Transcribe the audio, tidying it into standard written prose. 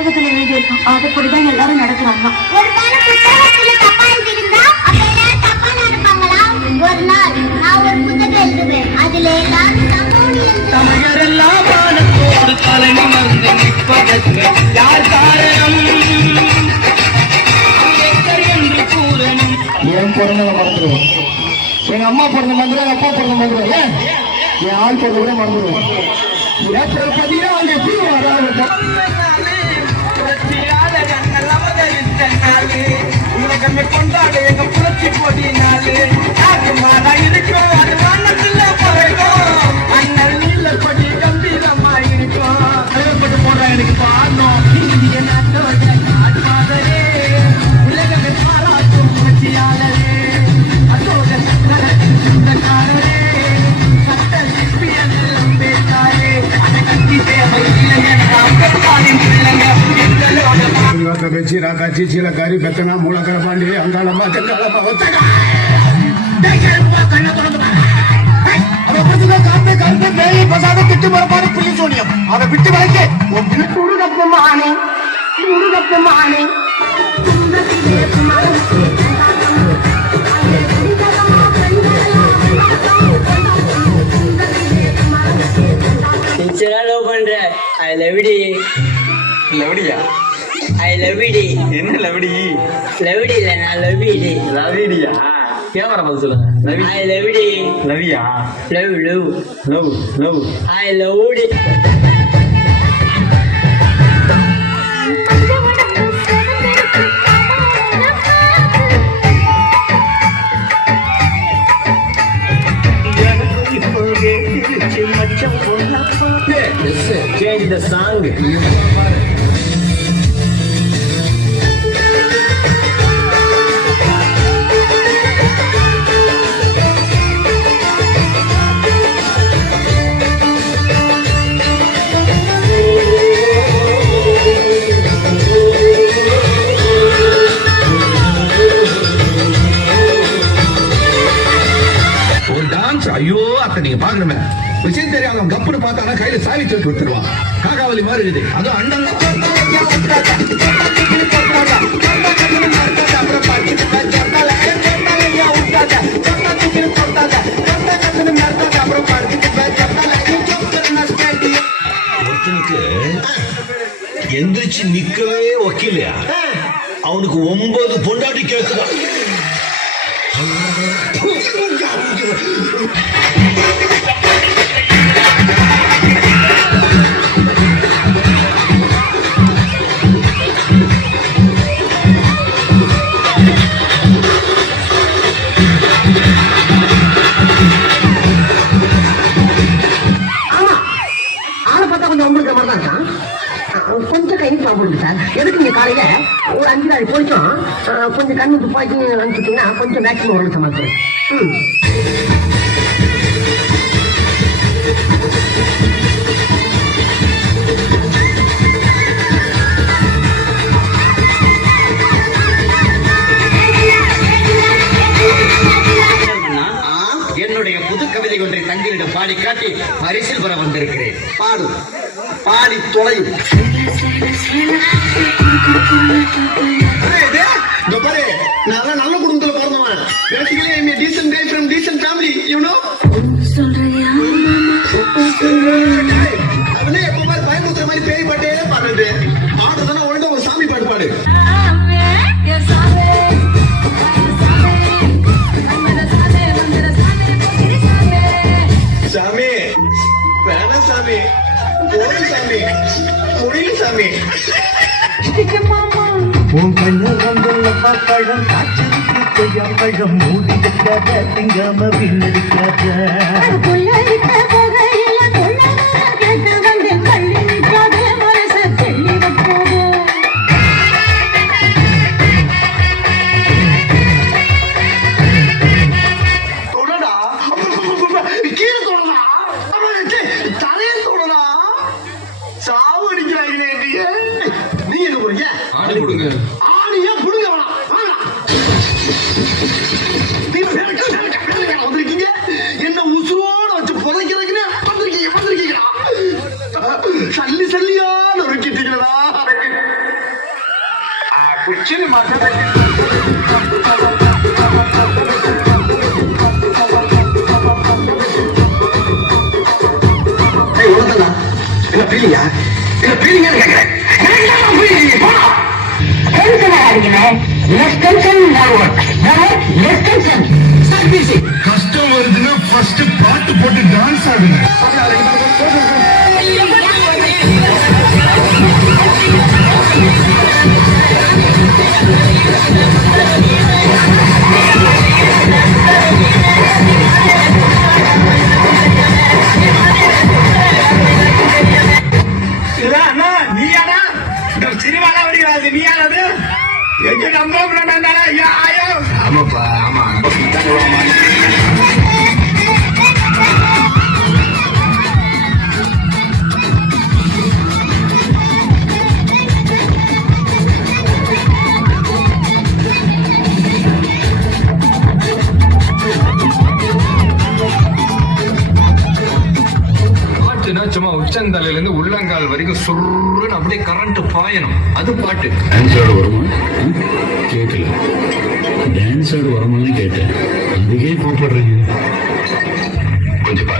புத்தகத்துல எழுதி இருக்கும். அதுபடிதான் எல்லாரும் நடக்கிறாங்க. ஒரு வேளை புத்தகத்துல தப்பா எழுதிருந்தா அப்ப எல்லாரும் தப்பா நடப்பாங்களா? ஒரு நாள் நான் ஒரு புத்தகம் எழுதுவேன். அதுல எல்லாரும் சமூனி தமிழரெல்லாம் வானத்தோடு தலை நிமிர்ந்து நிற்பதற்கு யார் காரணம் என்று கூறணும். என் பிறந்ததை மறந்துடுவோம், எங்க அம்மா பிறந்த மறந்துடும், எங்க அப்பா பிறந்த மறந்துடும், ஏன் என் ஆள் பிறந்த கூட மறந்துடுவோம். ஏப்ரல் 17 எப்படி வராது உலகமே கொண்டாடு எங்க புரட்சி கொடினாலே இருக்கும். அது வானத்துல பறக்கும். அண்ணல் நீலப்படி கம்பீரமாயிருக்கும். தேவைப்பட்டு போடுற எனக்கு பாடணும். இந்திய நாட்டோட நாட்பாதரே உலகமே பாராட்டும் புரட்சியாளரே அதோட சொந்தக்காரரே சட்ட சிற்பி அண்ணல் பேசாரே அதை கட்டி தேவை இல்லைங்க அம்பேத்கரின் பிள்ளைங்க எங்களோட கட்சி சீலக்காரி பெத்தனா மூலக்கர பாண்டி அங்காளம்மா தெங்காளம்மா அதை விட்டு வைக்க உருகப்பமானே உருகப்பமானே லவ் பண்ற ஐ லவ் டி லவடியா ஐ லவ் டி என்ன லவடி லவ் டி இல்ல நான் லவ் டி லவடியா கேமரா பார்த்து சொல்லுங்க ஐ லவ் டி லவியா love love love love I love டி Change the song. ஒரு டான்ஸ் ஐயோ அத்தை நீங்க பாக்கணுமே விஷயம் தெரியாத கப்புனு பார்த்தானா கையில சாவி தூக்கி கொடுத்துருவான். காகாவலி மாதிரி இருக்குது. அதுவும் அண்டம் ஒருத்தனுக்கு எந்திரிச்சு நிக்கவே ஒக்கிலையா அவனுக்கு 9 பொண்டாட்டி கேட்குதான். கொஞ்சம் கை சாப்பிடுங்க சார். எதுக்கு நீங்க காலையில ஒரு 5 நாள் போயிட்டோம் கொஞ்சம் கண்ணு துப்பாக்கி அனுப்பிச்சிட்டீங்கன்னா கொஞ்சம் மேக்ஸிமம் உடம்பு சமாளிக்கிறேன். என்னுடைய புது கவிதை ஒன்றை தங்களிடம் பாடி காட்டி பரிசில் பெற வந்திருக்கிறேன். பாடு பாடி தொலையும். நல்ல குடும்பத்துல பிறந்தவன். Basically I'm a decent guy from decent family, you know? அவனே எப்ப பாரு பயமுத்துற மாதிரி பேய் பாட்டே பாடுறது. பாடுறதுன்னா ஒழுங்கா ஒரு சாமி பாட்டு பாடு. சாமி வேணாம் சாமி போய் சாமி முடியல சாமி. உன் கண்ணு வந்துள்ளப்பா பழம் காய்ச்சலுக்கு கொய்யா பழம் மூடி வைக்காத திங்காம பின்னடிக்காத ஆணியா புடுங்க வந்திருக்கீங்க. என்ன உசுரோட வச்சு புதைக்கிறதுக்குன்னு வந்திருக்கீங்க. சல்லி சல்லியா நொறுக்கிட்டீங்களா? குச்சினு மாட்டாத என்ன பீலிங்கா என்ன பீலிங்கான்னு கேட்கிறேன் கஷ்டம் வருதுன்னா ஃபர்ஸ்ட் பாட்டு போட்டு டான்ஸ் ஆடுங்க ஆமாப்பா ஆமா பாட்டுனா சும்மா உச்சந்தலையில இருந்து உள்ளங்கால் வரைக்கும் சுருன்னு அப்படியே கரண்ட் பாயணும் அது பாட்டு. டான்ஸ் ஆட வருமா கேட்கல. டான்ஸ் ஆட வருமான்னு கேட்டேன். அதுக்கே கூப்பிடுறீங்க. கொஞ்சம் பாரு.